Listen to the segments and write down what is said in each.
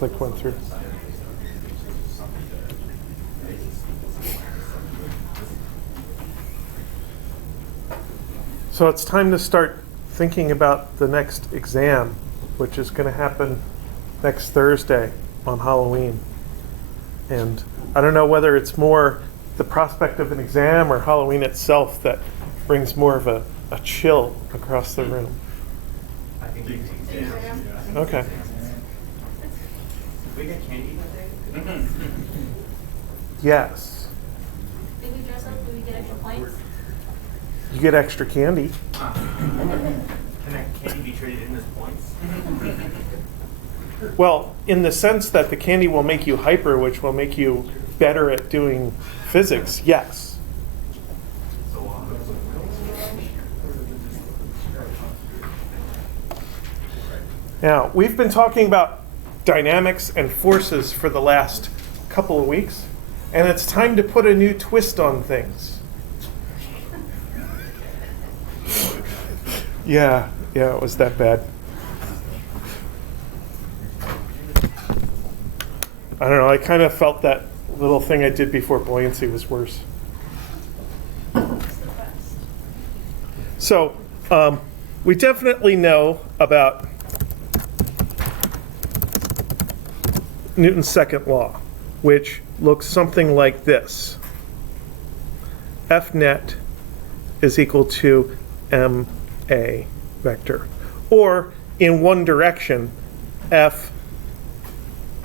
click went through. So it's time to start thinking about the next exam, which is going to happen next Thursday on Halloween. And I don't know whether it's more the prospect of an exam or Halloween itself that brings more of a chill across the room. I think the exam. Okay. Did we get candy that day? Yes. Did we dress up? Did we get extra points? You get extra candy. Can that candy be traded in as points? Well, in the sense that the candy will make you hyper, which will make you better at doing physics, yes. Now, we've been talking about dynamics and forces for the last couple of weeks, and it's time to put a new twist on things. Yeah, it was that bad. I don't know, I kind of felt that little thing I did before buoyancy was worse. So, we definitely know about Newton's second law, which looks something like this. F net is equal to ma vector. Or in one direction, F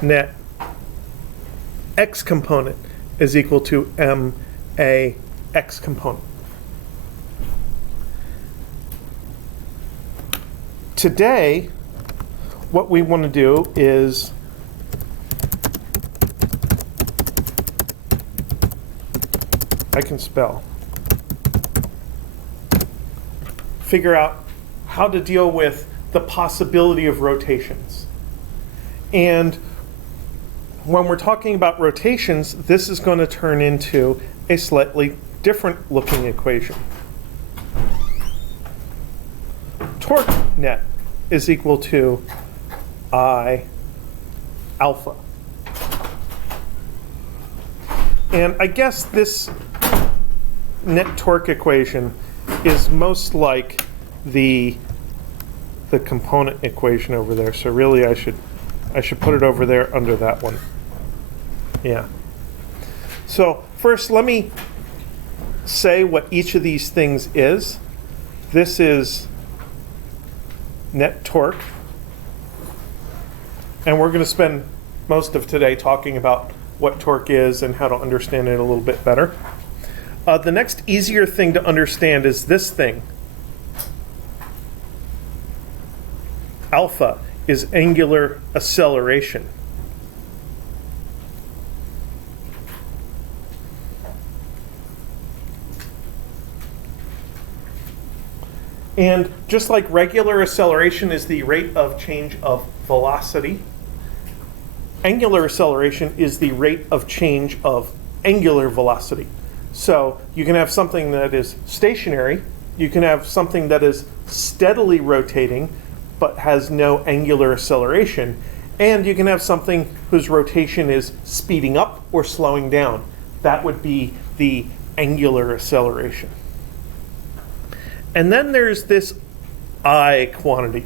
net x component is equal to ma x component. Today, what we want to do is I can spell. Figure out how to deal with the possibility of rotations. And when we're talking about rotations, this is going to turn into a slightly different looking equation. Torque net is equal to I alpha. And I guess this net torque equation is most like the component equation over there. So really I should put it over there under that one. Yeah. So first let me say what each of these things is. This is net torque. And we're going to spend most of today talking about what torque is and how to understand it a little bit better. The next easier thing to understand is this thing. Alpha is angular acceleration. And just like regular acceleration is the rate of change of velocity, angular acceleration is the rate of change of angular velocity. So you can have something that is stationary, you can have something that is steadily rotating but has no angular acceleration, and you can have something whose rotation is speeding up or slowing down. That would be the angular acceleration. And then there's this I quantity.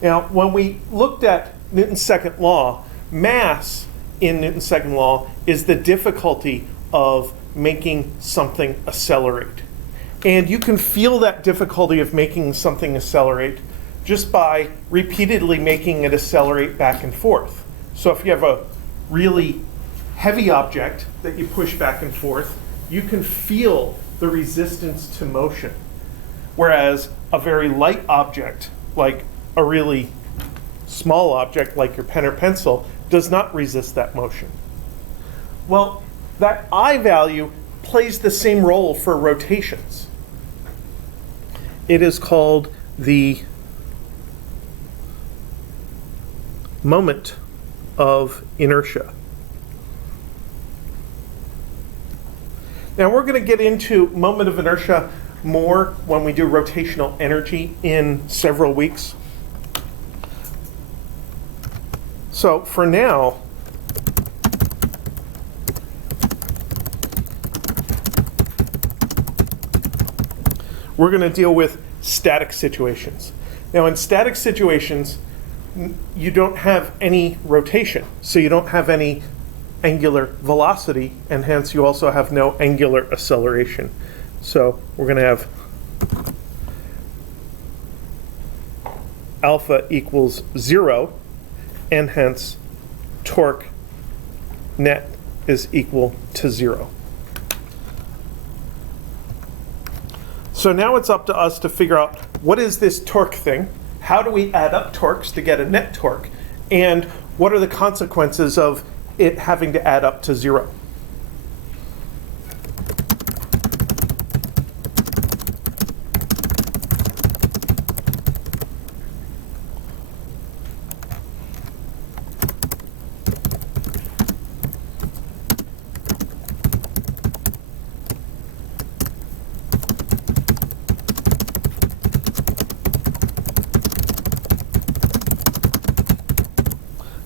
Now, when we looked at Newton's second law, mass in Newton's second law is the difficulty of making something accelerate. And you can feel that difficulty of making something accelerate just by repeatedly making it accelerate back and forth. So if you have a really heavy object that you push back and forth, you can feel the resistance to motion. Whereas a very light object, like a really small object like your pen or pencil, does not resist that motion. Well, that I value plays the same role for rotations. It is called the moment of inertia. Now we're going to get into moment of inertia more when we do rotational energy in several weeks. So for now, we're going to deal with static situations. Now in static situations, you don't have any rotation, so you don't have any angular velocity, and hence you also have no angular acceleration. So we're going to have alpha equals 0, and hence torque net is equal to 0. So now it's up to us to figure out what is this torque thing, how do we add up torques to get a net torque, and what are the consequences of it having to add up to 0.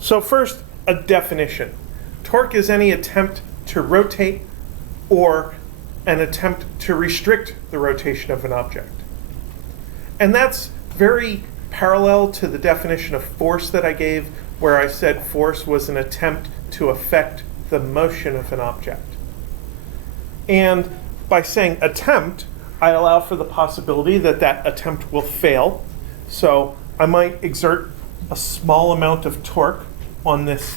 So first, a definition. Torque is any attempt to rotate or an attempt to restrict the rotation of an object. And that's very parallel to the definition of force that I gave, where I said force was an attempt to affect the motion of an object. And by saying attempt, I allow for the possibility that that attempt will fail. So I might exert a small amount of torque on this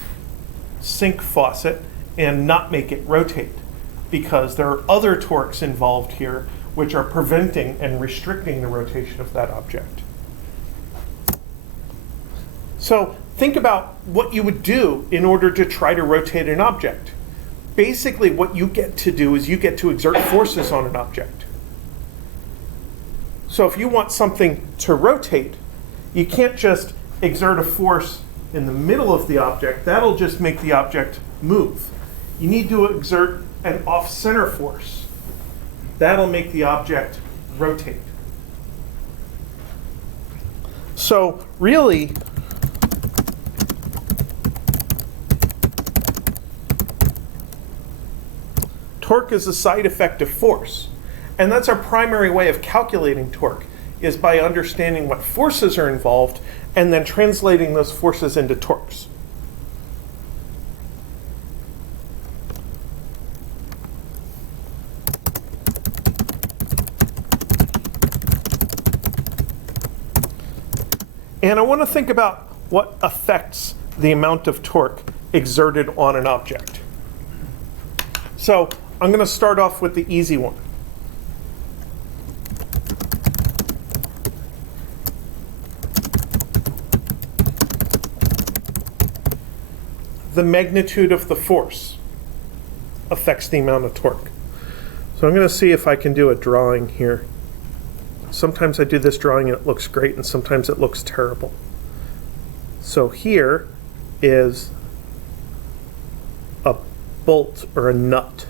sink faucet and not make it rotate, because there are other torques involved here which are preventing and restricting the rotation of that object. So think about what you would do in order to try to rotate an object. Basically what you get to do is you get to exert forces on an object. So if you want something to rotate, you can't just exert a force in the middle of the object. That'll just make the object move. You need to exert an off-center force. That'll make the object rotate. So really, torque is a side effect of force. And that's our primary way of calculating torque, is by understanding what forces are involved and then translating those forces into torques. And I want to think about what affects the amount of torque exerted on an object. So I'm going to start off with the easy one. The magnitude of the force affects the amount of torque. So I'm going to see if I can do a drawing here. Sometimes I do this drawing and it looks great, and sometimes it looks terrible. So here is a bolt or a nut.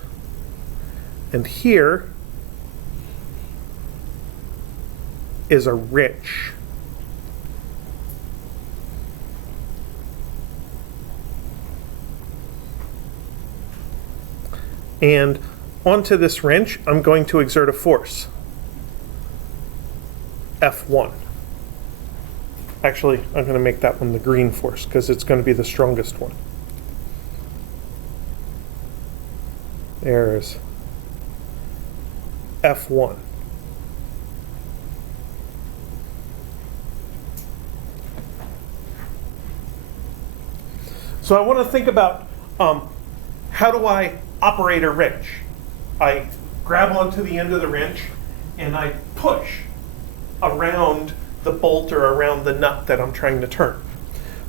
And here is a wrench. And onto this wrench, I'm going to exert a force, F1. Actually, I'm going to make that one the green force because it's going to be the strongest one. There's F1. So I want to think about how do I operate a wrench. I grab onto the end of the wrench and I push around the bolt or around the nut that I'm trying to turn.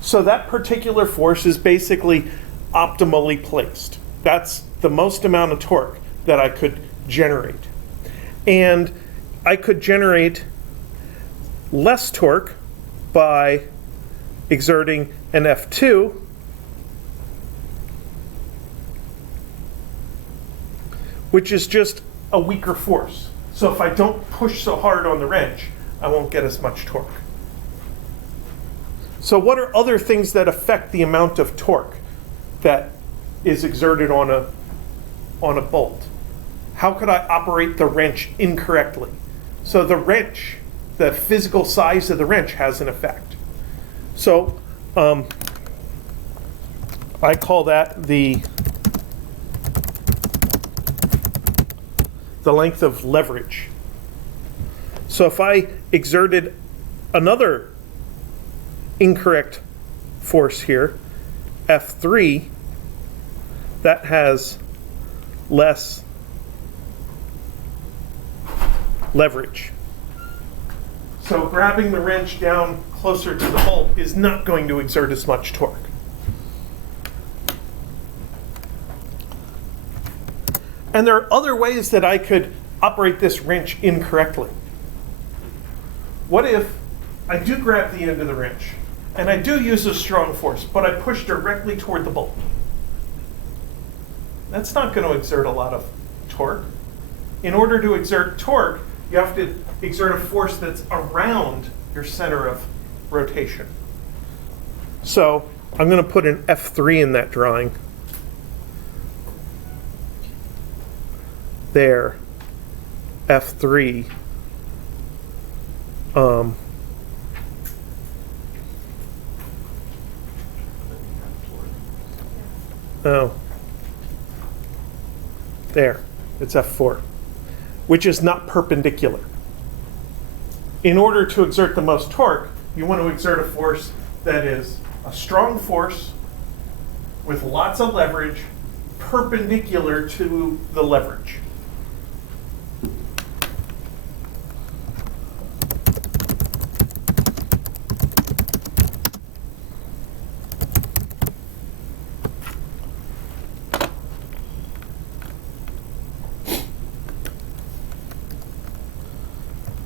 So that particular force is basically optimally placed. That's the most amount of torque that I could generate. And I could generate less torque by exerting an F2, which is just a weaker force. So if I don't push so hard on the wrench, I won't get as much torque. So what are other things that affect the amount of torque that is exerted on a bolt? How could I operate the wrench incorrectly? So the wrench, the physical size of the wrench has an effect. So I call that the length of leverage. So if I exerted another incorrect force here, F3, that has less leverage. So grabbing the wrench down closer to the bolt is not going to exert as much torque. And there are other ways that I could operate this wrench incorrectly. What if I do grab the end of the wrench and I do use a strong force, but I push directly toward the bolt? That's not going to exert a lot of torque. In order to exert torque, you have to exert a force that's around your center of rotation. So I'm going to put an F3 in that drawing. There, F3. Oh, there, it's F4, which is not perpendicular. In order to exert the most torque, you want to exert a force that is a strong force with lots of leverage, perpendicular to the leverage.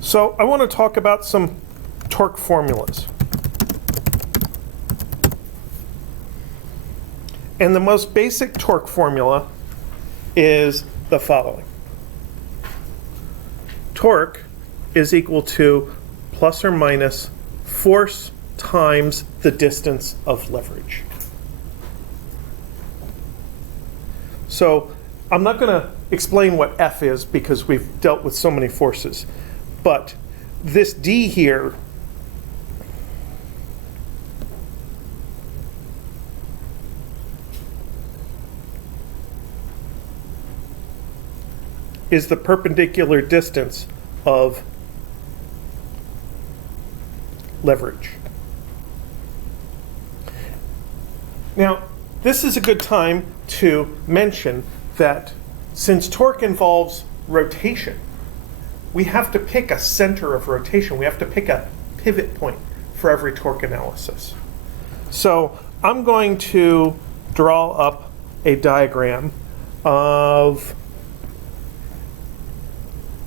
So I want to talk about some torque formulas. And the most basic torque formula is the following. Torque is equal to plus or minus force times the distance of leverage. So I'm not going to explain what F is because we've dealt with so many forces. But this D here is the perpendicular distance of leverage. Now, this is a good time to mention that since torque involves rotation, we have to pick a center of rotation. We have to pick a pivot point for every torque analysis. So I'm going to draw up a diagram of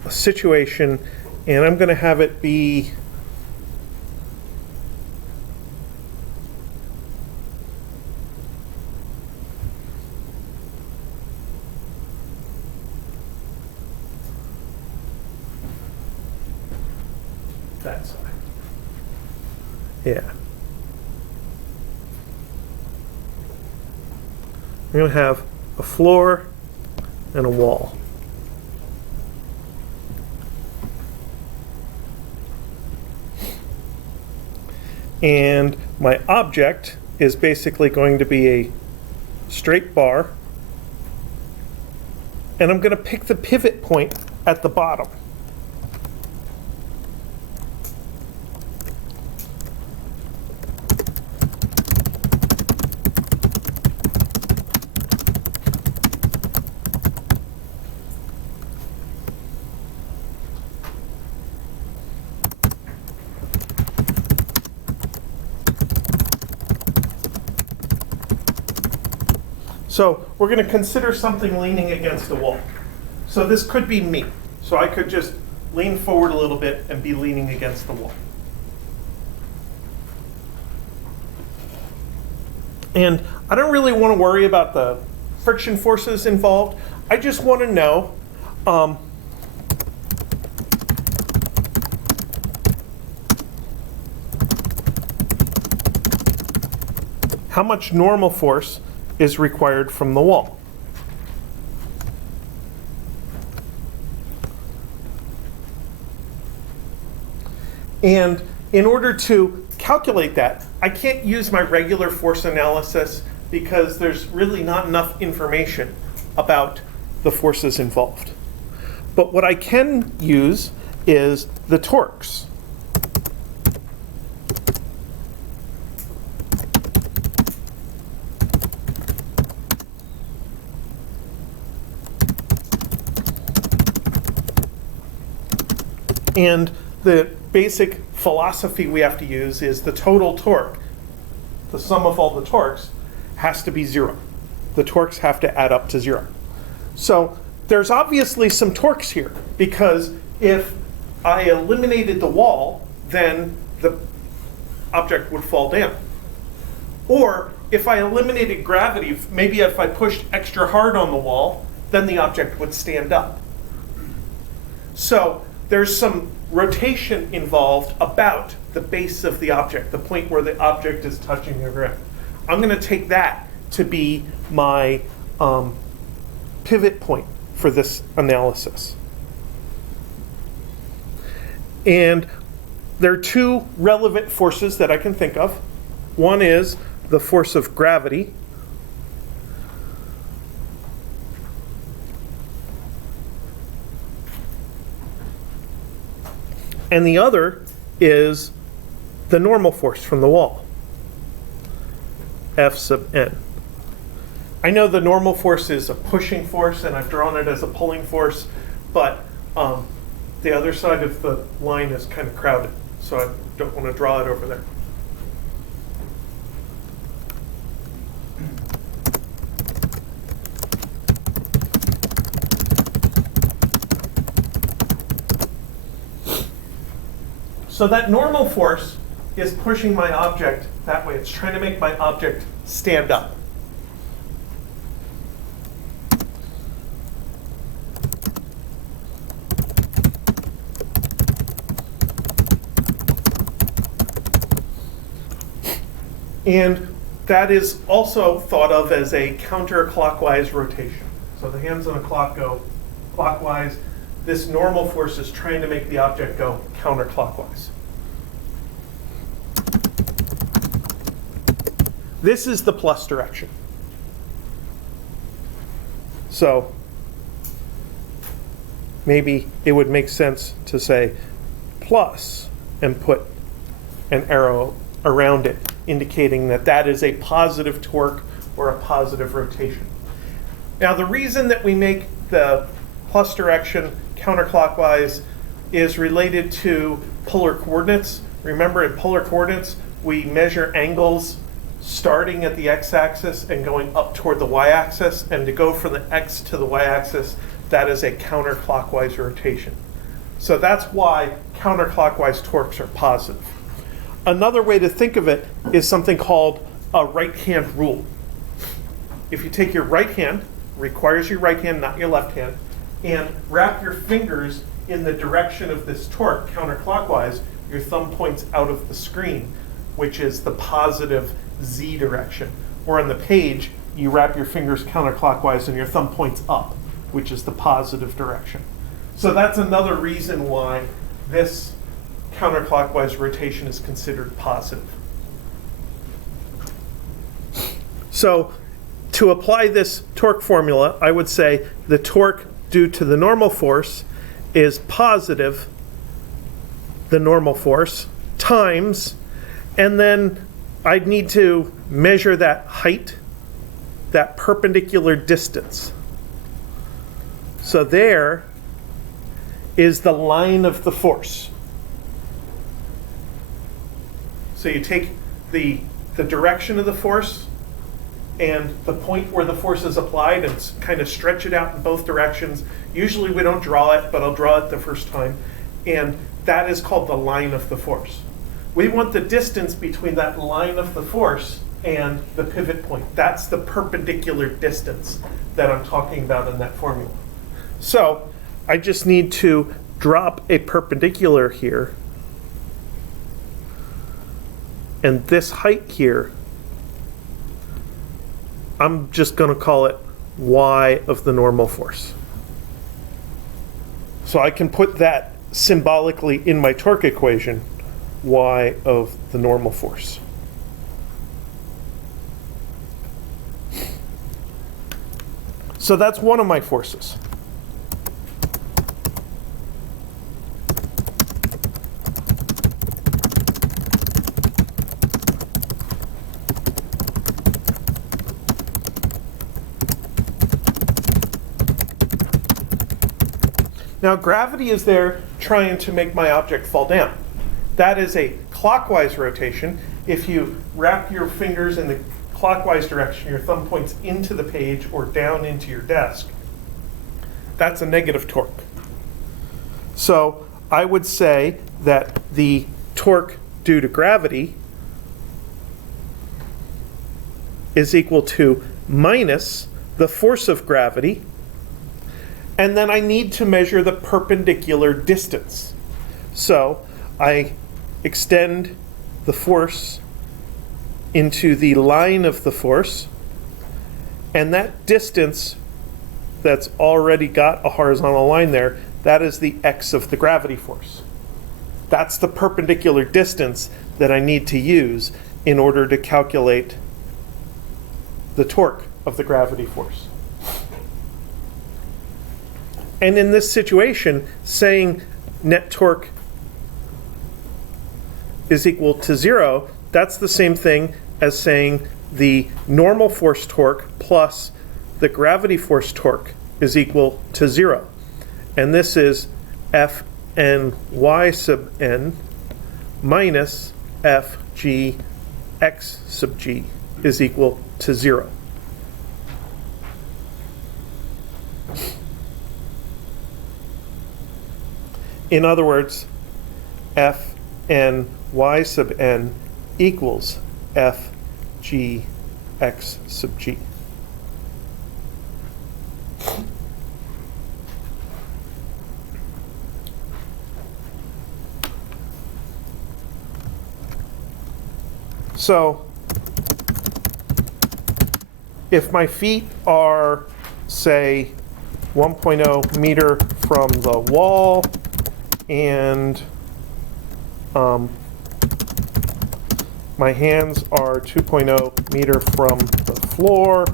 a situation, and I'm going to have it be that side. Yeah. We're going to have a floor and a wall. And my object is basically going to be a straight bar. And I'm going to pick the pivot point at the bottom. So we're going to consider something leaning against the wall. So this could be me. So I could just lean forward a little bit and be leaning against the wall. And I don't really want to worry about the friction forces involved. I just want to know how much normal force is required from the wall. And in order to calculate that, I can't use my regular force analysis because there's really not enough information about the forces involved. But what I can use is the torques. And the basic philosophy we have to use is the total torque, the sum of all the torques, has to be 0. The torques have to add up to 0. So there's obviously some torques here, because if I eliminated the wall, then the object would fall down. Or if I eliminated gravity, maybe if I pushed extra hard on the wall, then the object would stand up. So there's some rotation involved about the base of the object, the point where the object is touching the ground. I'm going to take that to be my pivot point for this analysis. And there are two relevant forces that I can think of. One is the force of gravity. And the other is the normal force from the wall, F sub n. I know the normal force is a pushing force, and I've drawn it as a pulling force, but the other side of the line is kind of crowded, so I don't want to draw it over there. So that normal force is pushing my object that way. It's trying to make my object stand up. And that is also thought of as a counterclockwise rotation. So the hands on the clock go clockwise. This normal force is trying to make the object go counterclockwise. This is the plus direction. So maybe it would make sense to say plus and put an arrow around it, indicating that that is a positive torque or a positive rotation. Now, the reason that we make the plus direction counterclockwise is related to polar coordinates. Remember, in polar coordinates, we measure angles starting at the x-axis and going up toward the y-axis, and to go from the x to the y-axis, that is a counterclockwise rotation. So that's why counterclockwise torques are positive. Another way to think of it is something called a right-hand rule. If you take your right hand, requires your right hand, not your left hand, and wrap your fingers in the direction of this torque counterclockwise, your thumb points out of the screen, which is the positive z direction. Or on the page, you wrap your fingers counterclockwise and your thumb points up, which is the positive direction. So that's another reason why this counterclockwise rotation is considered positive. So to apply this torque formula, I would say the torque due to the normal force is positive the normal force times, and then I'd need to measure that height, that perpendicular distance. So there is the line of the force. So you take the direction of the force and the point where the force is applied and kind of stretch it out in both directions. Usually we don't draw it, but I'll draw it the first time. And that is called the line of the force. We want the distance between that line of the force and the pivot point. That's the perpendicular distance that I'm talking about in that formula. So I just need to drop a perpendicular here. And this height here I'm just going to call it y of the normal force. So I can put that symbolically in my torque equation, y of the normal force. So that's one of my forces. Now gravity is there trying to make my object fall down. That is a clockwise rotation. If you wrap your fingers in the clockwise direction, your thumb points into the page or down into your desk. That's a negative torque. So I would say that the torque due to gravity is equal to minus the force of gravity, and then I need to measure the perpendicular distance. So I extend the force into the line of the force, and that distance that's already got a horizontal line there, that is the x of the gravity force. That's the perpendicular distance that I need to use in order to calculate the torque of the gravity force. And in this situation, saying net torque is equal to 0, that's the same thing as saying the normal force torque plus the gravity force torque is equal to 0. And this is Fny sub n minus Fg x sub g is equal to 0. In other words, Fny sub n equals Fg x sub g. So if my feet are, say, 1.0 meter from the wall, and my hands are 2.0 meter from the floor,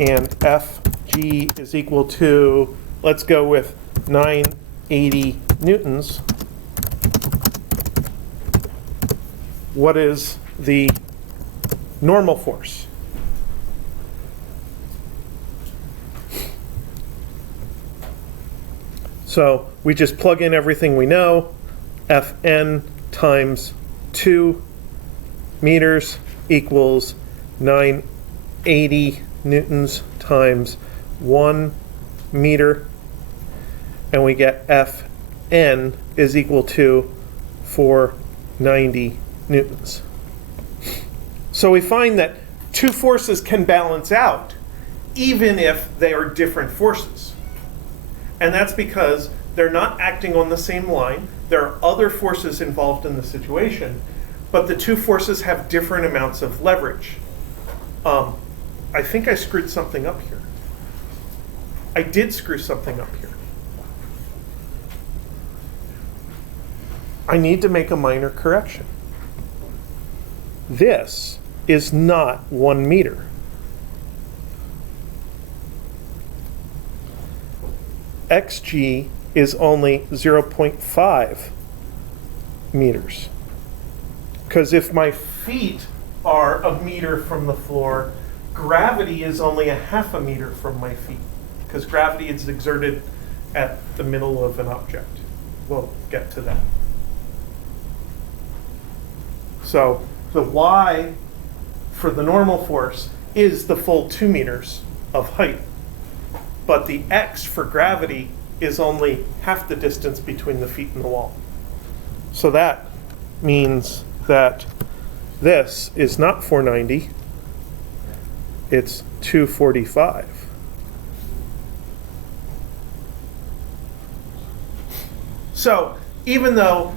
and Fg is equal to, let's go with 980 newtons. What is the normal force? So we just plug in everything we know. Fn times 2 meters equals 980 newtons times 1 meter. And we get Fn is equal to 490 newtons. So we find that two forces can balance out even if they are different forces. And that's because they're not acting on the same line. There are other forces involved in the situation, but the two forces have different amounts of leverage. I think I screwed something up here. I did screw something up here. I need to make a minor correction. This is not 1 meter. Xg is only 0.5 meters. Because if my feet are a meter from the floor, gravity is only a half a meter from my feet. Because gravity is exerted at the middle of an object. We'll get to that. So the y for the normal force is the full 2 meters of height. But the x for gravity is only half the distance between the feet and the wall. So that means that this is not 490, it's 245. So even though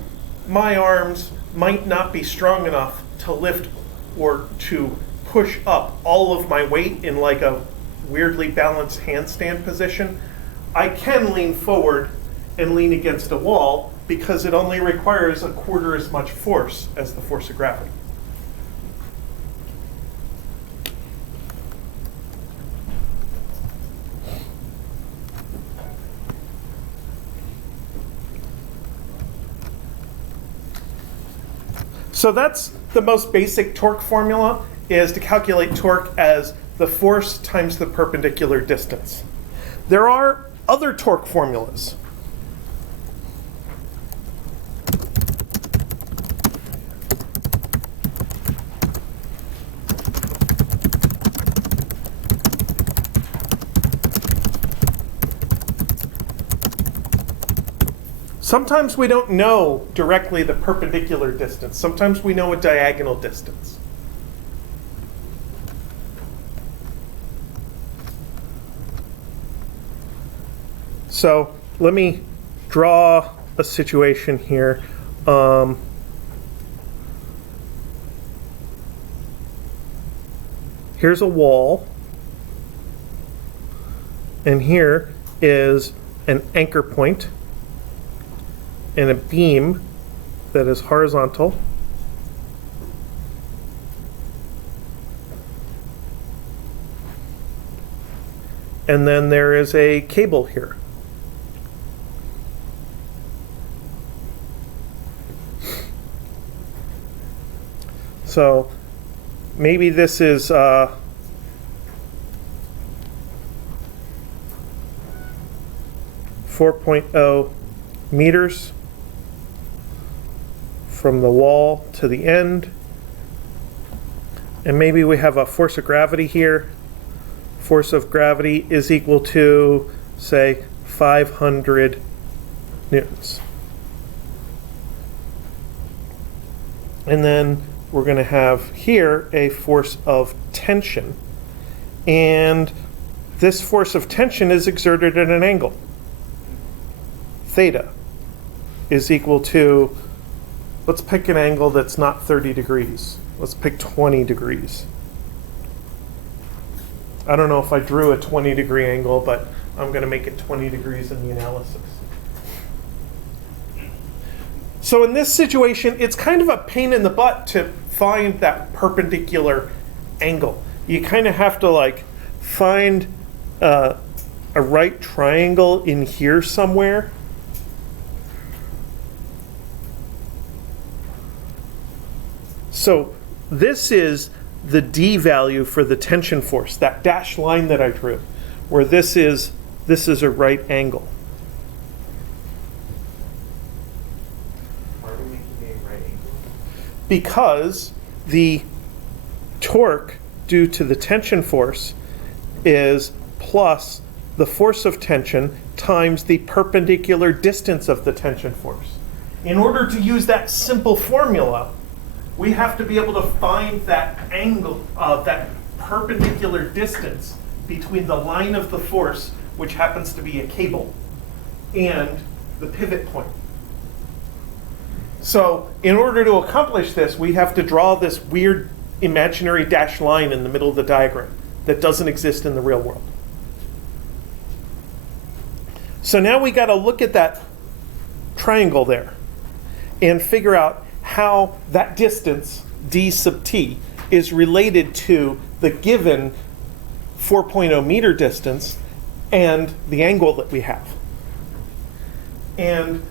my arms might not be strong enough to lift or to push up all of my weight in like a weirdly balanced handstand position, I can lean forward and lean against a wall because it only requires a quarter as much force as the force of gravity. So that's the most basic torque formula, is to calculate torque as the force times the perpendicular distance. There are other torque formulas. Sometimes we don't know directly the perpendicular distance. Sometimes we know a diagonal distance. So let me draw a situation here. Here's a wall, and here is an anchor point and a beam that is horizontal. And then there is a cable here. So maybe this is 4.0 meters from the wall to the end. And maybe we have a force of gravity here. Force of gravity is equal to, say, 500 newtons. And then we're going to have here a force of tension. And this force of tension is exerted at an angle. Theta is equal to, let's pick an angle that's not 30 degrees. Let's pick 20 degrees. I don't know if I drew a 20-degree angle, but I'm going to make it 20 degrees in the analysis. So in this situation, it's kind of a pain in the butt to find that perpendicular angle. You kind of have to like find a right triangle in here somewhere. So this is the D value for the tension force, that dashed line that I drew, where this is a right angle. Why are we making a right angle? Because the torque due to the tension force is plus the force of tension times the perpendicular distance of the tension force. In order to use that simple formula, we have to be able to find that angle, that perpendicular distance between the line of the force, which happens to be a cable, and the pivot point. So in order to accomplish this, we have to draw this weird imaginary dashed line in the middle of the diagram that doesn't exist in the real world. So now we got to look at that triangle there and figure out how that distance, d sub t, is related to the given 4.0 meter distance and the angle that we have. And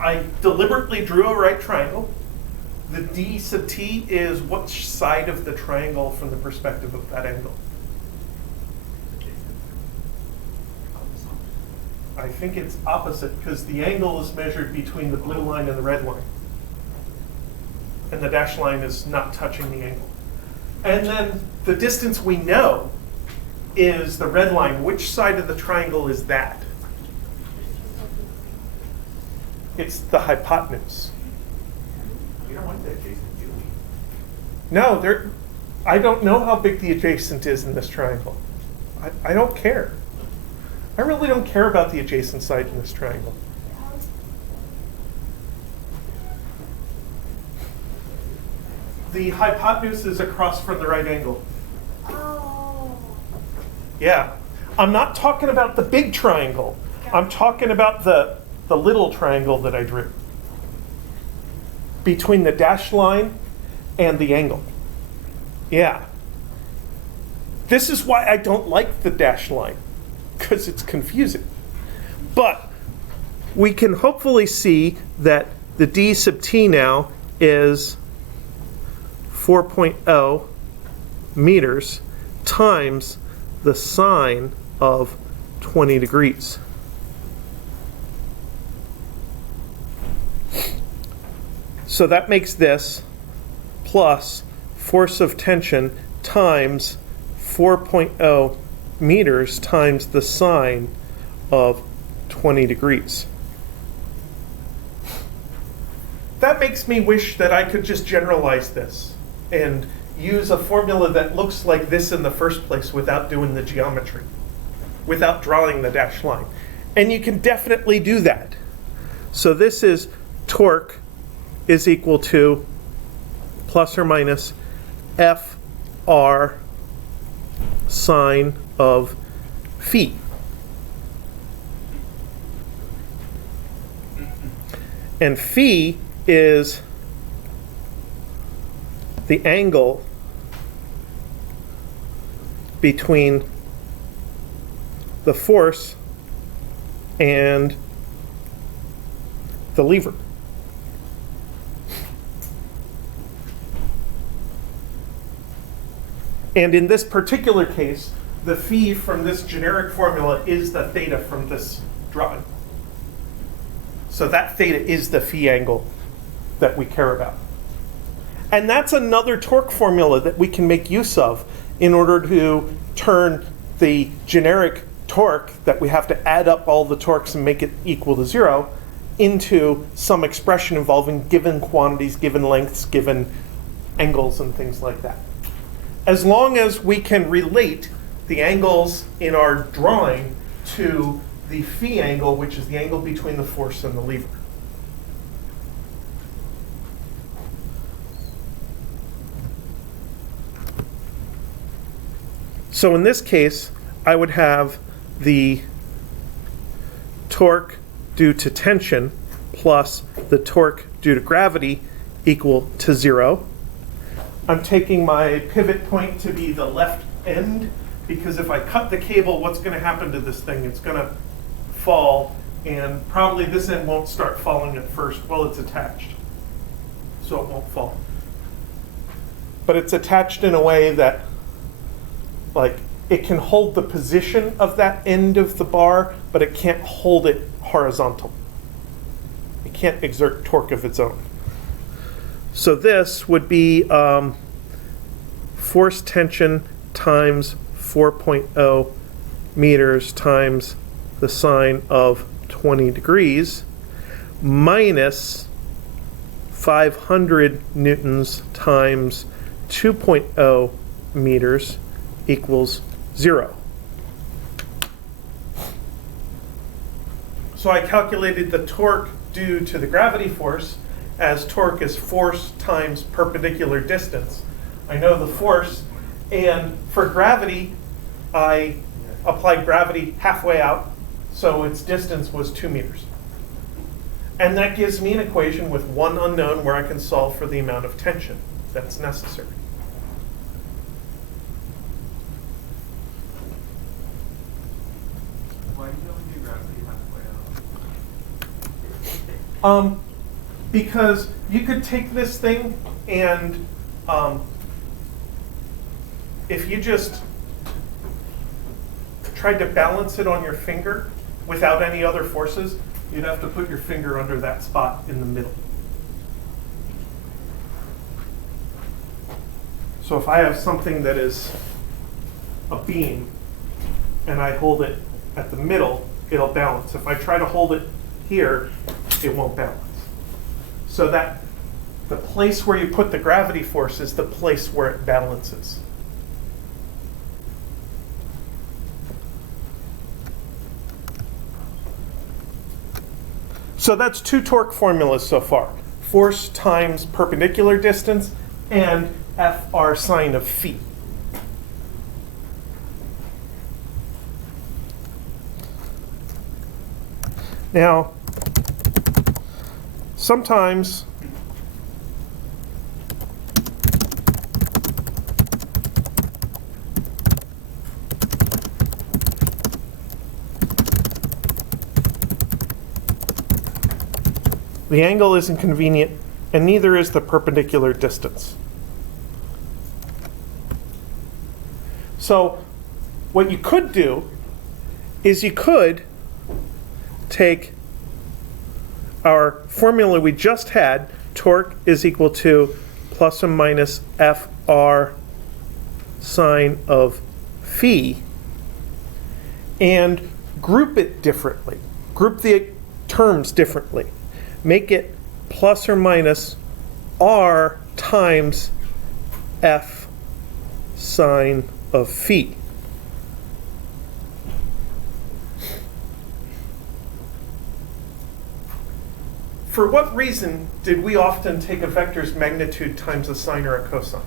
I deliberately drew a right triangle. The d sub t is which side of the triangle from the perspective of that angle? I think it's opposite because the angle is measured between the blue line and the red line. And the dashed line is not touching the angle. And then the distance we know is the red line. Which side of the triangle is that? It's the hypotenuse. We don't want the adjacent, do we? No, I don't know how big the adjacent is in this triangle. I don't care. I really don't care about the adjacent side in this triangle. the hypotenuse is across from the right angle. Oh. Yeah. I'm not talking about the big triangle. I'm talking about the little triangle that I drew between the dashed line and the angle. Yeah. This is why I don't like the dashed line, because it's confusing. But we can hopefully see that the d sub t now is 4.0 meters times the sine of 20 degrees. So that makes this plus force of tension times 4.0 meters times the sine of 20 degrees. That makes me wish that I could just generalize this and use a formula that looks like this in the first place without doing the geometry, without drawing the dashed line. And you can definitely do that. So this is torque is equal to plus or minus Fr sine of phi. And phi is the angle between the force and the lever. And in this particular case, the phi from this generic formula is the theta from this drawing. So that theta is the phi angle that we care about. And that's another torque formula that we can make use of in order to turn the generic torque that we have to add up all the torques and make it equal to 0 into some expression involving given quantities, given lengths, given angles, and things like that. As long as we can relate the angles in our drawing to the phi angle, which is the angle between the force and the lever. So in this case, I would have the torque due to tension plus the torque due to gravity equal to 0. I'm taking my pivot point to be the left end, because if I cut the cable, what's going to happen to this thing? It's going to fall, and probably this end won't start falling at first. Well, it's attached, so it won't fall. But it's attached in a way that, like, it can hold the position of that end of the bar, but it can't hold it horizontal. It can't exert torque of its own. So this would be force tension times 4.0 meters times the sine of 20 degrees minus 500 newtons times 2.0 meters equals 0. So I calculated the torque due to the gravity force as torque is force times perpendicular distance. I know the force, and for gravity, I applied gravity halfway out, so its distance was 2 meters. And that gives me an equation with one unknown where I can solve for the amount of tension that's necessary. Why do you only do gravity halfway out? Because you could take this thing and if you just tried to balance it on your finger without any other forces, you'd have to put your finger under that spot in the middle. So if I have something that is a beam and I hold it at the middle, it'll balance. If I try to hold it here, it won't balance. So that the place where you put the gravity force is the place where it balances. So that's two torque formulas so far. Force times perpendicular distance and Fr sine of phi. Now, sometimes the angle isn't convenient, and neither is the perpendicular distance. So what you could do is you could take our formula we just had, torque is equal to plus or minus Fr sine of phi, and group it differently. Group the terms differently. Make it plus or minus R times F sine of phi. For what reason did we often take a vector's magnitude times a sine or a cosine?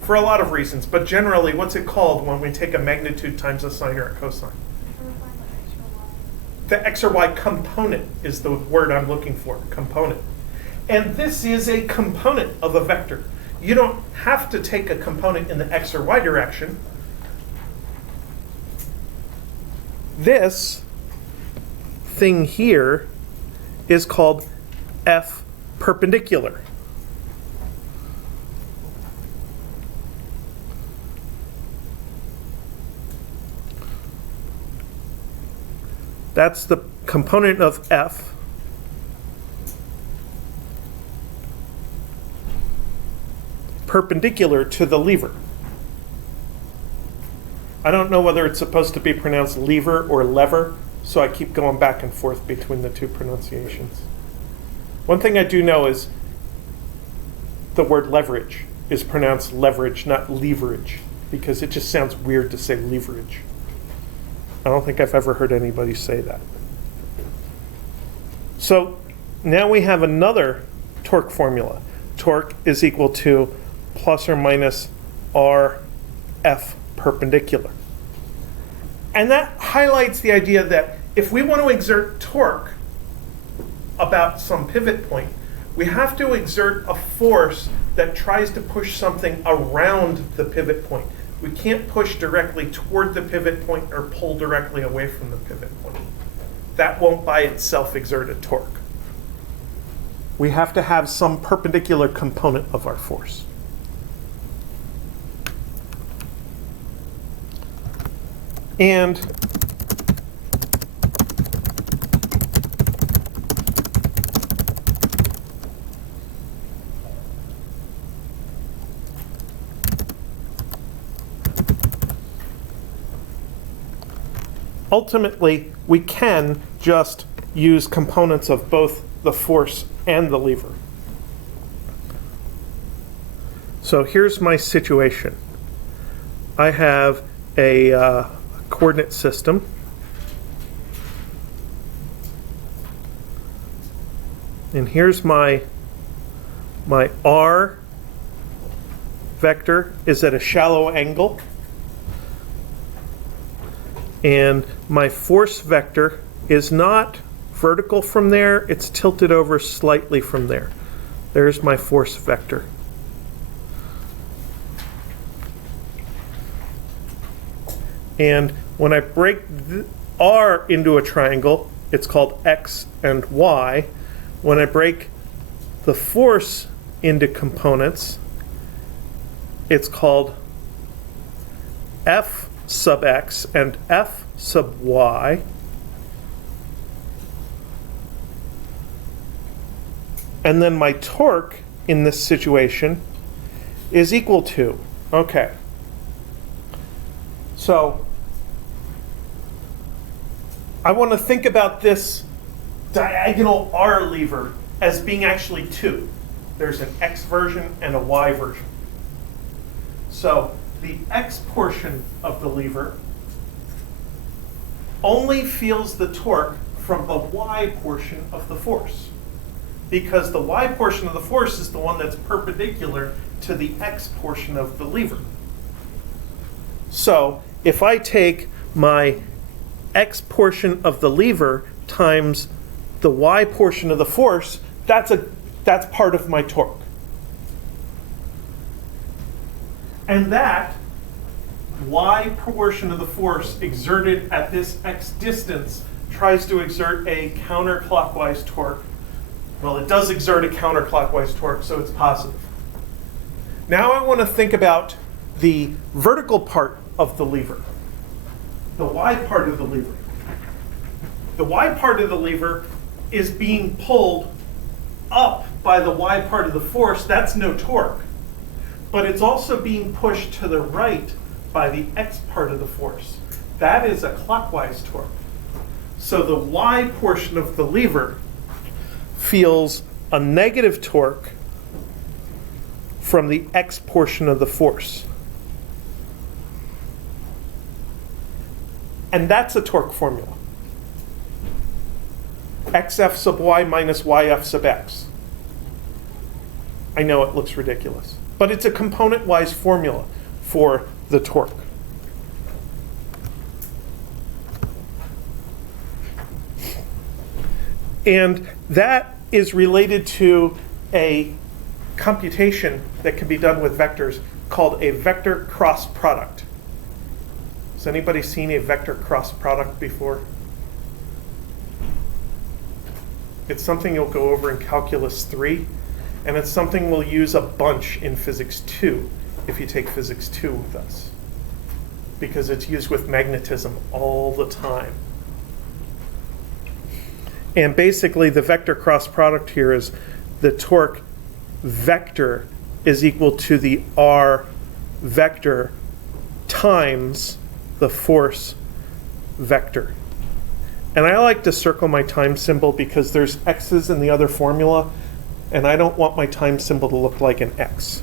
For a lot of reasons, but generally, what's it called when we take a magnitude times a sine or a cosine? The x or y component is the word I'm looking for, component. And this is a component of a vector. You don't have to take a component in the x or y direction. This thing here is called F perpendicular. That's the component of F perpendicular to the lever. I don't know whether it's supposed to be pronounced lever or lever, so I keep going back and forth between the two pronunciations. One thing I do know is the word leverage is pronounced leverage, not leverage, because it just sounds weird to say leverage. I don't think I've ever heard anybody say that. So now we have another torque formula. Torque is equal to plus or minus RF perpendicular. And that highlights the idea that if we want to exert torque about some pivot point, we have to exert a force that tries to push something around the pivot point. We can't push directly toward the pivot point or pull directly away from the pivot point. That won't by itself exert a torque. We have to have some perpendicular component of our force. And ultimately, we can just use components of both the force and the lever. So here's my situation. I have a coordinate system. And here's my R vector is at a shallow angle. And my force vector is not vertical from there, it's tilted over slightly from there. There's my force vector. And when I break R into a triangle, it's called X and Y. When I break the force into components, it's called F sub X and F sub Y. And then my torque in this situation is equal to, okay. So I want to think about this diagonal R lever as being actually two. There's an X version and a Y version. So the X portion of the lever only feels the torque from the Y portion of the force. because the y portion of the force is the one that's perpendicular to the x portion of the lever. So if I take my x portion of the lever times the y portion of the force, that's part of my torque. And that y portion of the force exerted at this x distance tries to exert a counterclockwise torque. Well, it does exert a counterclockwise torque, so it's positive. Now I want to think about the vertical part of the lever, the y part of the lever. The y part of the lever is being pulled up by the y part of the force. That's no torque. But it's also being pushed to the right by the x part of the force. That is a clockwise torque. So the y portion of the lever feels a negative torque from the x portion of the force. And that's a torque formula. xf sub y minus yf sub x. I know it looks ridiculous, but it's a component-wise formula for the torque. And that is related to a computation that can be done with vectors called a vector cross product. Has anybody seen a vector cross product before? It's something you'll go over in Calculus 3, and it's something we'll use a bunch in Physics 2 if you take Physics 2 with us, because it's used with magnetism all the time. And basically the vector cross product here is the torque vector is equal to the r vector times the force vector. And I like to circle my time symbol because there's x's in the other formula, and I don't want my time symbol to look like an x.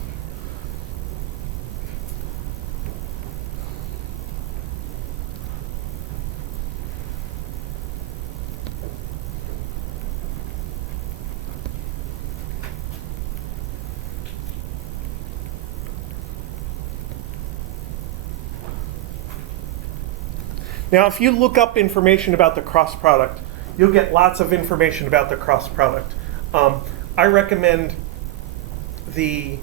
Now, if you look up information about the cross product, you'll get lots of information about the cross product. I recommend the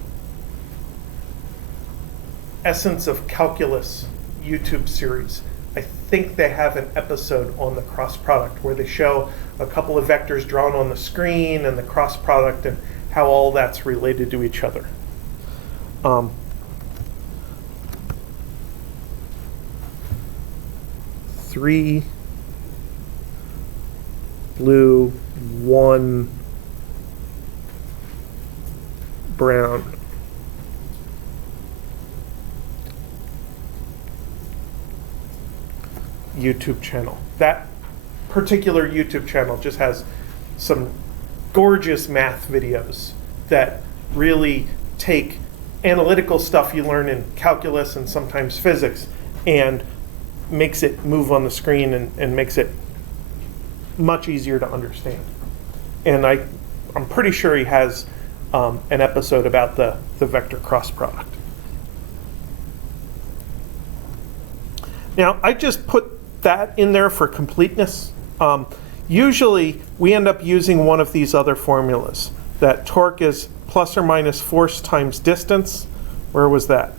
Essence of Calculus YouTube series. I think they have an episode on the cross product where they show a couple of vectors drawn on the screen and the cross product and how all that's related to each other. Three blue, 1 brown. YouTube channel. That particular YouTube channel just has some gorgeous math videos that really take analytical stuff you learn in calculus and sometimes physics and makes it move on the screen and makes it much easier to understand. And I'm pretty sure he has an episode about the vector cross product. Now, I just put that in there for completeness. Usually, we end up using one of these other formulas. That torque is plus or minus force times distance. Where was that?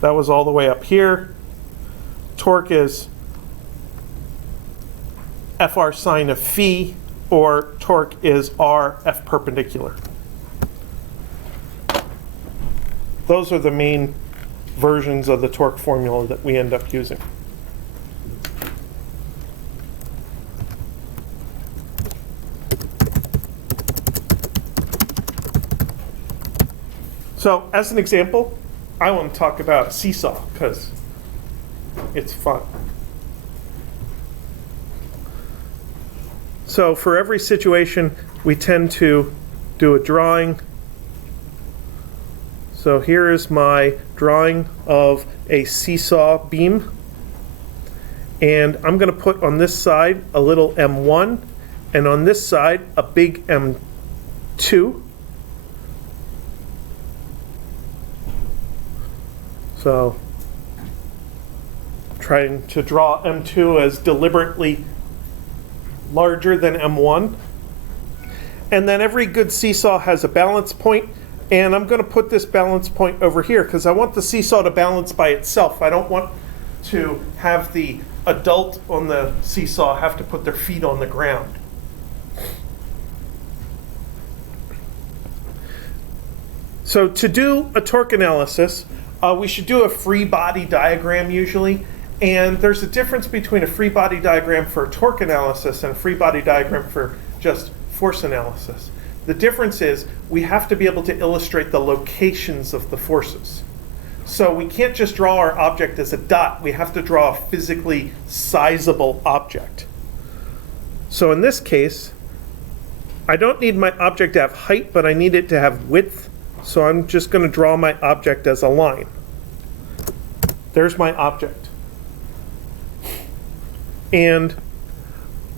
That was all the way up here. Torque is Fr sine of phi, or torque is R F perpendicular. Those are the main versions of the torque formula that we end up using. So, as an example, I want to talk about a seesaw because it's fun. So for every situation, we tend to do a drawing. So here is my drawing of a seesaw beam. And I'm going to put on this side a little M1 and on this side, a big M2. So, trying to draw M2 as deliberately larger than M1. And then every good seesaw has a balance point, and I'm going to put this balance point over here because I want the seesaw to balance by itself. I don't want to have the adult on the seesaw have to put their feet on the ground. So to do a torque analysis, we should do a free body diagram usually. And there's a difference between a free body diagram for torque analysis and a free body diagram for just force analysis. The difference is we have to be able to illustrate the locations of the forces. So we can't just draw our object as a dot. We have to draw a physically sizable object. So in this case, I don't need my object to have height, but I need it to have width. So I'm just going to draw my object as a line. There's my object. And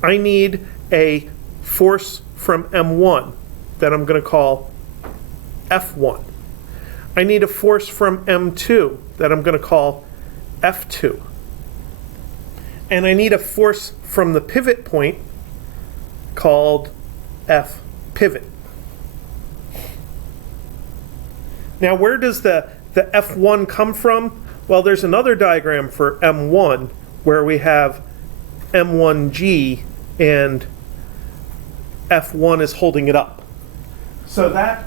I need a force from M1 that I'm going to call F1. I need a force from M2 that I'm going to call F2. And I need a force from the pivot point called F pivot. Now, where does the F1 come from? Well, there's another diagram for M1 where we have M1G and F1 is holding it up. So that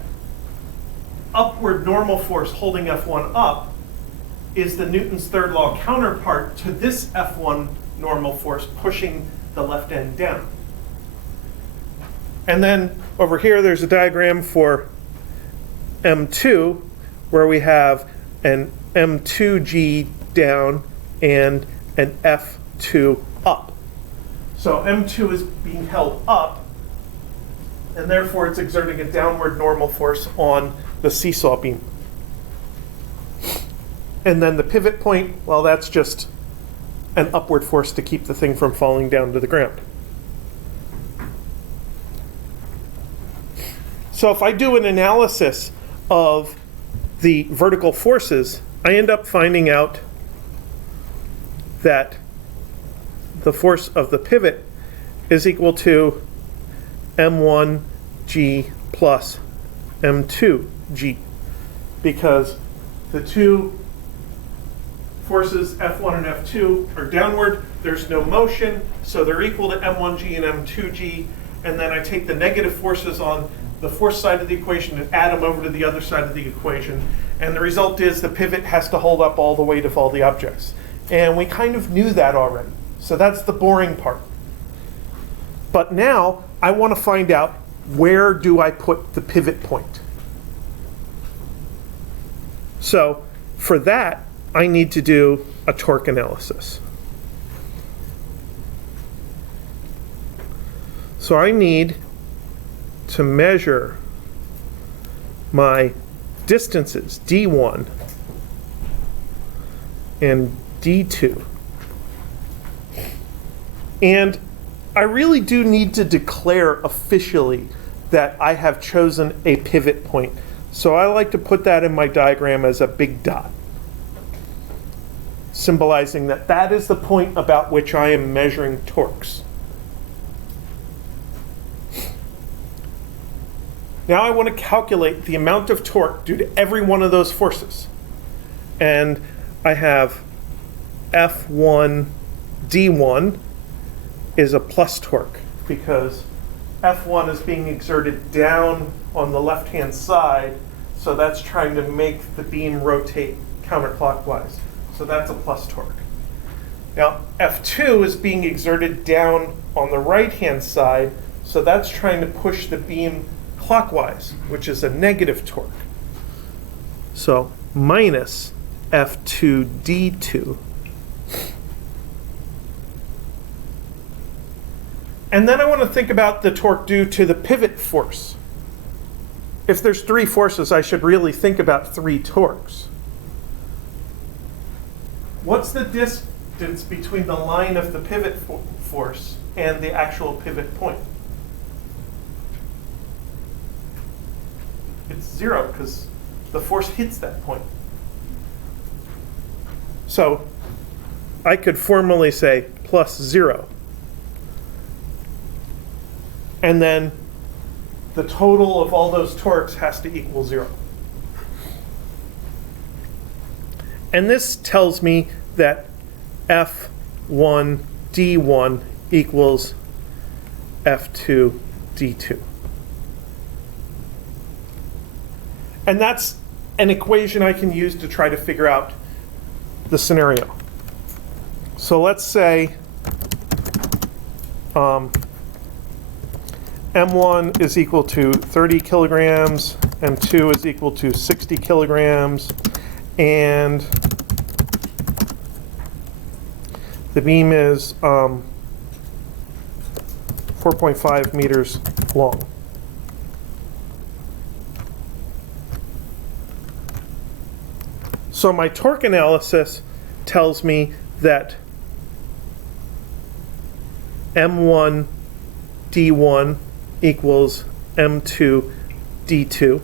upward normal force holding F1 up is the Newton's third law counterpart to this F1 normal force pushing the left end down. And then over here there's a diagram for M2 where we have an M2G down and an F2 up. So M2 is being held up, and therefore it's exerting a downward normal force on the seesaw beam. And then the pivot point, well, that's just an upward force to keep the thing from falling down to the ground. So if I do an analysis of the vertical forces, I end up finding out that the force of the pivot is equal to M1G plus M2G, because the two forces F1 and F2 are downward. There's no motion, so they're equal to M1G and M2G. And then I take the negative forces on the force side of the equation and add them over to the other side of the equation. And the result is the pivot has to hold up all the weight of all the objects. And we kind of knew that already. So that's the boring part. But now I want to find out, where do I put the pivot point? So for that, I need to do a torque analysis. So I need to measure my distances, D1 and D2. And I really do need to declare officially that I have chosen a pivot point. So I like to put that in my diagram as a big dot, symbolizing that that is the point about which I am measuring torques. Now I want to calculate the amount of torque due to every one of those forces. And I have F1 D1 is a plus torque because F1 is being exerted down on the left-hand side, so that's trying to make the beam rotate counterclockwise. So that's a plus torque. Now F2 is being exerted down on the right-hand side, so that's trying to push the beam clockwise, which is a negative torque. So minus F2 D2. And then I want to think about the torque due to the pivot force. If there's three forces, I should really think about three torques. What's the distance between the line of the pivot force and the actual pivot point? It's 0 because the force hits that point. So I could formally say plus 0. And then the total of all those torques has to equal 0. And this tells me that F1 D1 equals F2 D2. And that's an equation I can use to try to figure out the scenario. So let's say M1 is equal to 30 kilograms, M2 is equal to 60 kilograms, and the beam is 4.5 meters long. So my torque analysis tells me that M1 D1 equals M2 D2.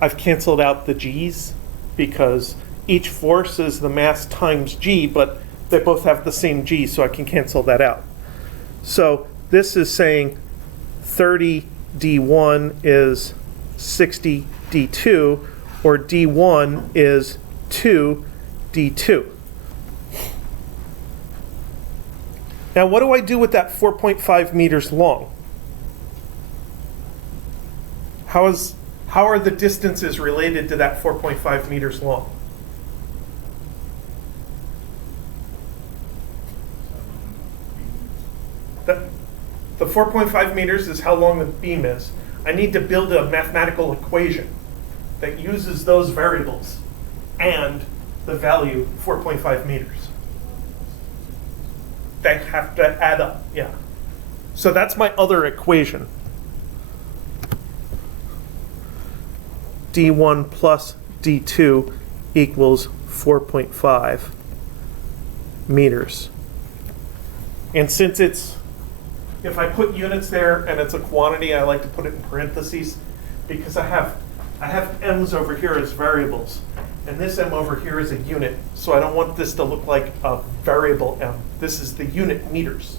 I've canceled out the G's because each force is the mass times G, but they both have the same G, so I can cancel that out. So this is saying 30 D1 is 60 D2, or D1 is 2 D2. Now what do I do with that 4.5 meters long? How are the distances related to that 4.5 meters long? The 4.5 meters is how long the beam is. I need to build a mathematical equation that uses those variables and the value 4.5 meters. They have to add up, yeah. So that's my other equation. D1 plus D2 equals 4.5 meters. And since if I put units there and it's a quantity, I like to put it in parentheses because I have m's over here as variables, and this m over here is a unit, so I don't want this to look like a variable m. This is the unit meters.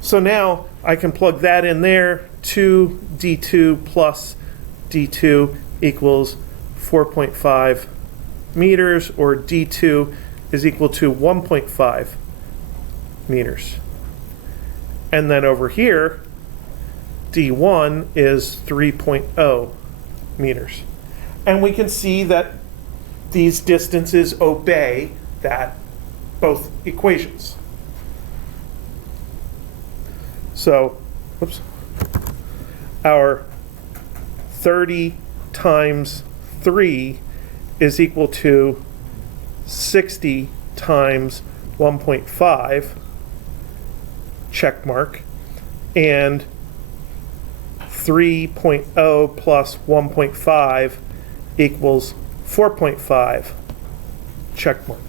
So now I can plug that in there. 2d2 plus d2 equals 4.5 meters, or d2 is equal to 1.5 meters. And then over here, d1 is 3.0 meters. And we can see that these distances obey both equations. So, our 30 times 3 is equal to 60 times 1.5, check mark, and 3.0 plus 1.5 equals 4.5, check mark.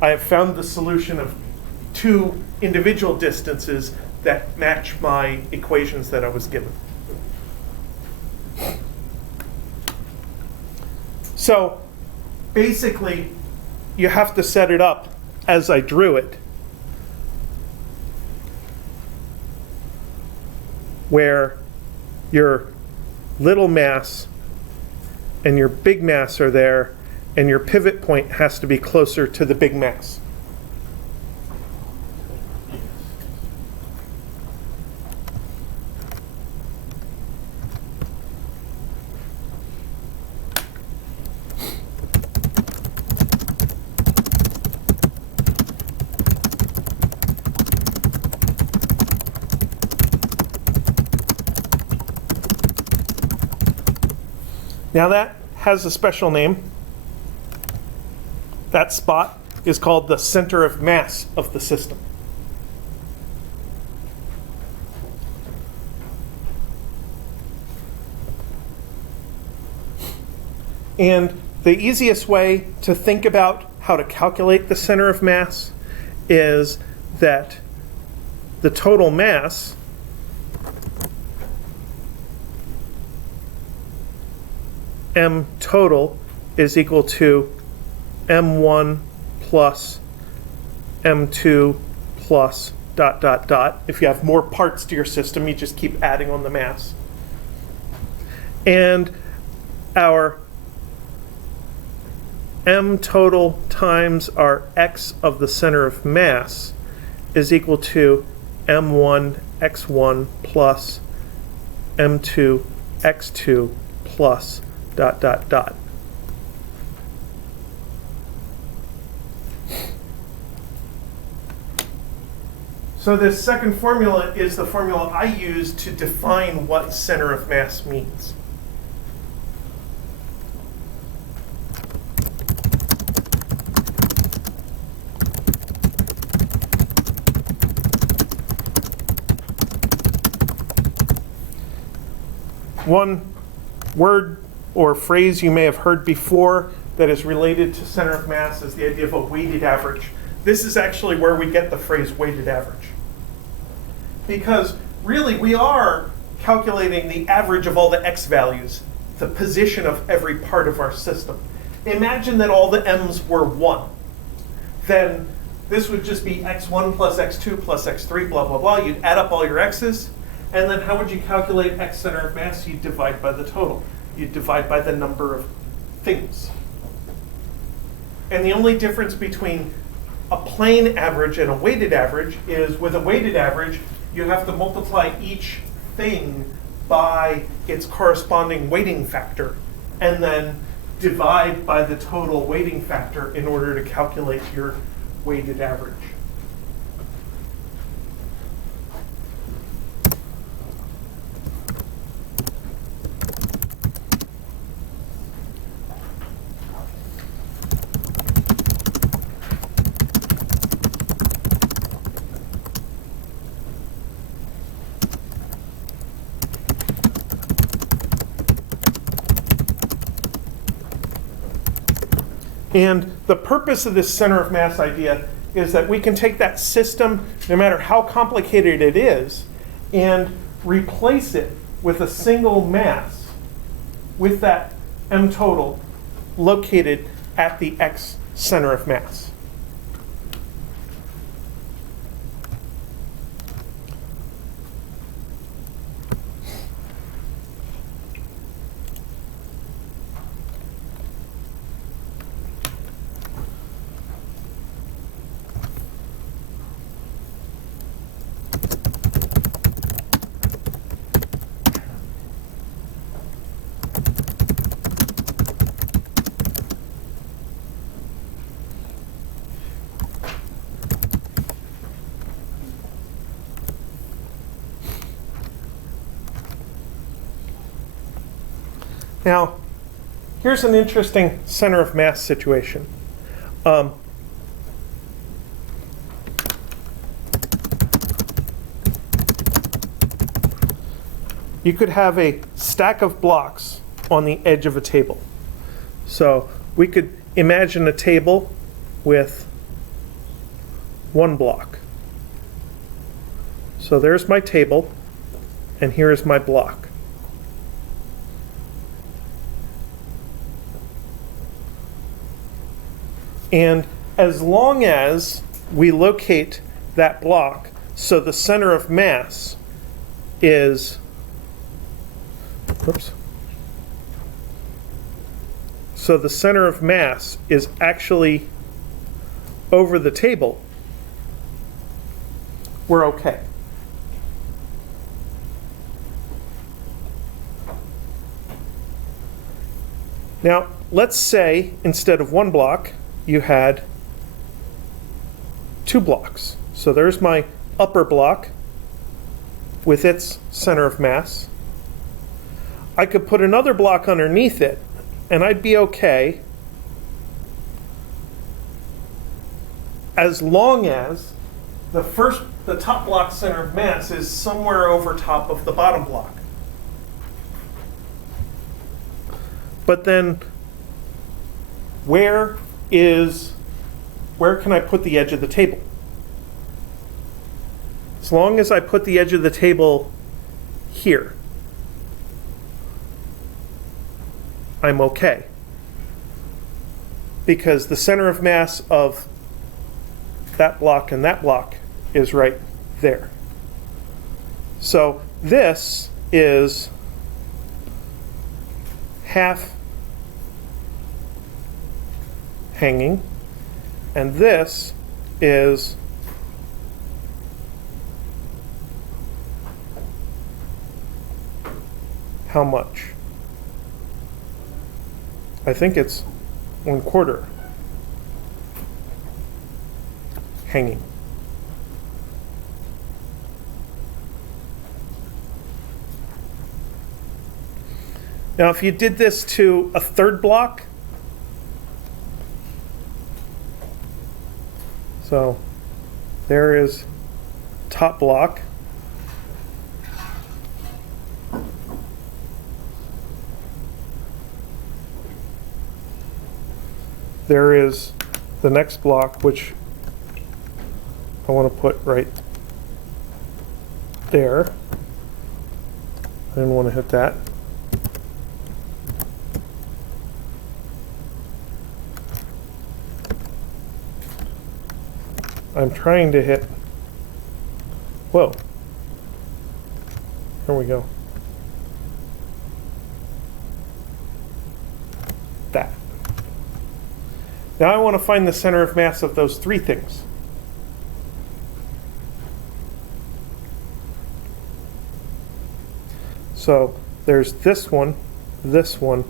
I have found the solution of two individual distances that match my equations that I was given. So basically, you have to set it up as I drew it, where your little mass and your big mass are there, and your pivot point has to be closer to the big mass. Now that has a special name. That spot is called the center of mass of the system. And the easiest way to think about how to calculate the center of mass is that the total mass m total is equal to m1 plus m2 plus ... If you have more parts to your system, you just keep adding on the mass. And our m total times our x of the center of mass is equal to m1 x1 plus m2 x2 plus ... So this second formula is the formula I use to define what center of mass means. One word or phrase you may have heard before that is related to center of mass is the idea of a weighted average. This is actually where we get the phrase weighted average. Because really we are calculating the average of all the x values, the position of every part of our system. Imagine that all the m's were 1. Then this would just be x1 plus x2 plus x3, blah, blah, blah. You'd add up all your x's. And then how would you calculate x center of mass? You'd divide by the total. You'd divide by the number of things. And the only difference between a plain average and a weighted average is with a weighted average, you have to multiply each thing by its corresponding weighting factor and then divide by the total weighting factor in order to calculate your weighted average. And the purpose of this center of mass idea is that we can take that system, no matter how complicated it is, and replace it with a single mass with that m total located at the x center of mass. Now, here's an interesting center of mass situation. You could have a stack of blocks on the edge of a table. So we could imagine a table with one block. So there's my table, and here is my block. And as long as we locate that block so the center of mass is, so the center of mass is actually over the table, we're okay. Now, let's say instead of one block, you had 2 blocks. So there's my upper block with its center of mass. I could put another block underneath it, and I'd be okay as long as the top block center of mass is somewhere over top of the bottom block. But then where can I put the edge of the table? As long as I put the edge of the table here, I'm okay. Because the center of mass of that block and that block is right there. So this is half hanging, and this is how much? I think it's 1/4 hanging. Now, if you did this to a third block, so there is top block. There is the next block, which I want to put right there. I didn't want to hit that. I'm trying to hit, whoa, here we go. That. Now I want to find the center of mass of those three things. So there's this one, and this one.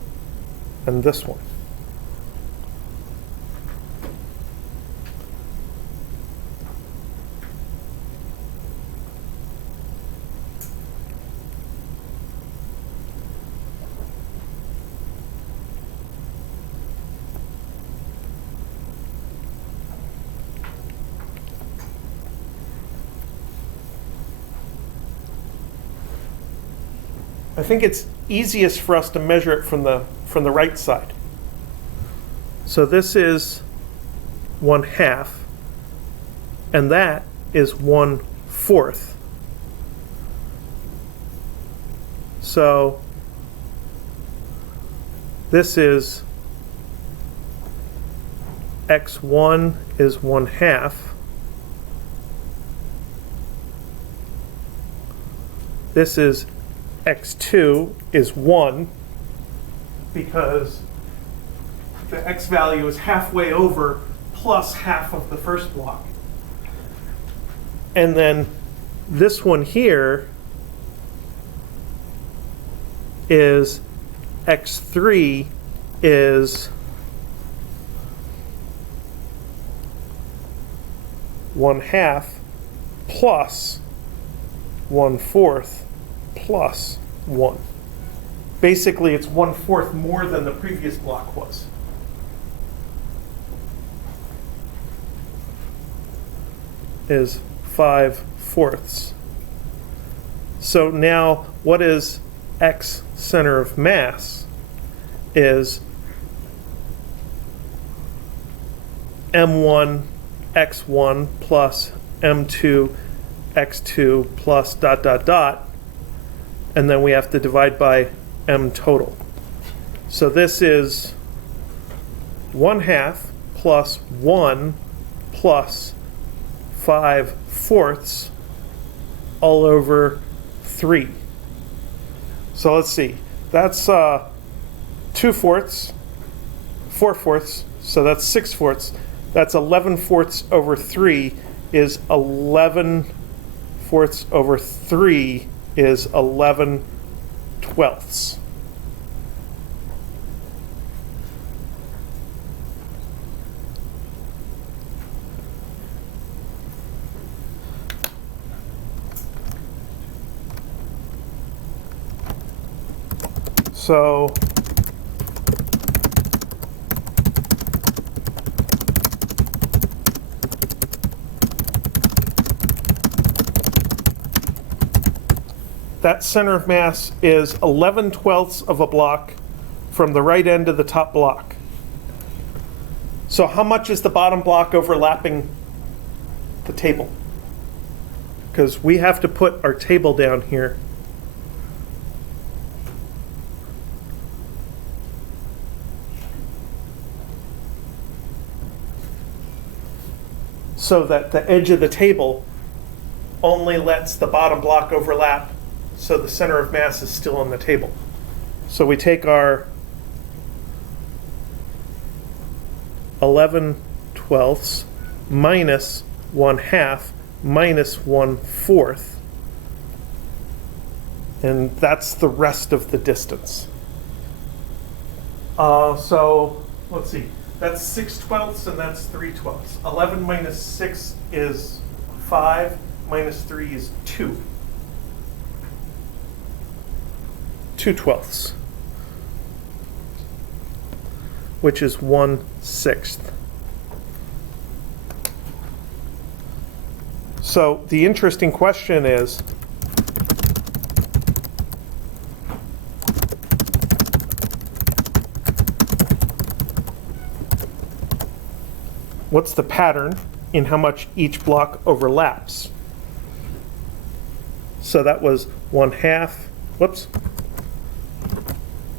I think it's easiest for us to measure it from the right side. So this is 1/2, and that is 1/4. So this is x1 is 1/2. This is x2 is 1, because the x value is halfway over plus half of the first block. And then this one here is x3 is 1/2 plus 1/4 plus 1. Basically, it's 1/4 more than the previous block was. Is 5/4. So now, what is x center of mass? Is m1 x1 plus m2 x2 plus ... and then we have to divide by m total. So this is 1/2 plus 1 plus 5/4 all over 3. So let's see, that's 2/4, 4/4, so that's 6/4. That's 11/4 over 3 is 11/4 over 3 is 11/12. So that center of mass is 11/12 of a block from the right end of the top block. So how much is the bottom block overlapping the table? Because we have to put our table down here. so that the edge of the table only lets the bottom block overlap, so the center of mass is still on the table. So we take our 11/12 minus 1/2 minus 1/4, and that's the rest of the distance. So let's see, that's 6/12 and that's 3/12. 11 minus 6 is 5, minus 3 is 2. 2/12, which is 1/6. So the interesting question is, what's the pattern in how much each block overlaps? So that was 1/2, whoops,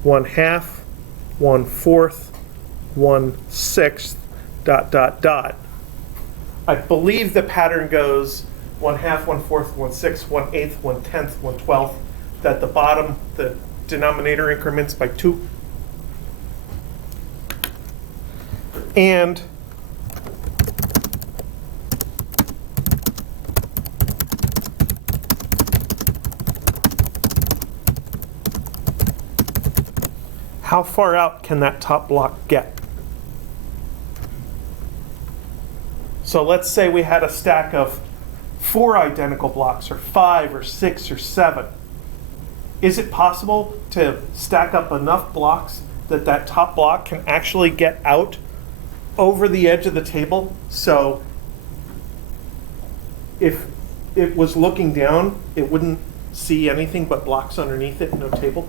1/2, 1/4, 1/6, dot, dot, dot. I believe the pattern goes 1/2, 1/4, 1/6, 1/8, 1/10, 1/12, that the bottom, the denominator increments by 2. And how far out can that top block get? So let's say we had a stack of 4 identical blocks, or 5, or 6, or 7. Is it possible to stack up enough blocks that that top block can actually get out over the edge of the table? So if it was looking down, it wouldn't see anything but blocks underneath it, no table?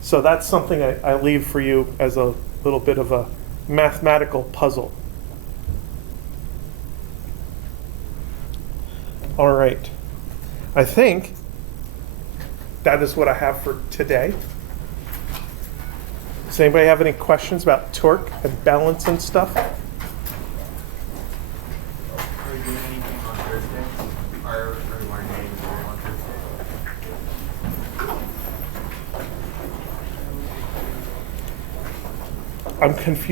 So that's something I leave for you as a little bit of a mathematical puzzle. All right. I think that is what I have for today. Does anybody have any questions about torque and balance and stuff? Are we doing anything on Thursday? Are we wearing anything on Thursday? I'm confused.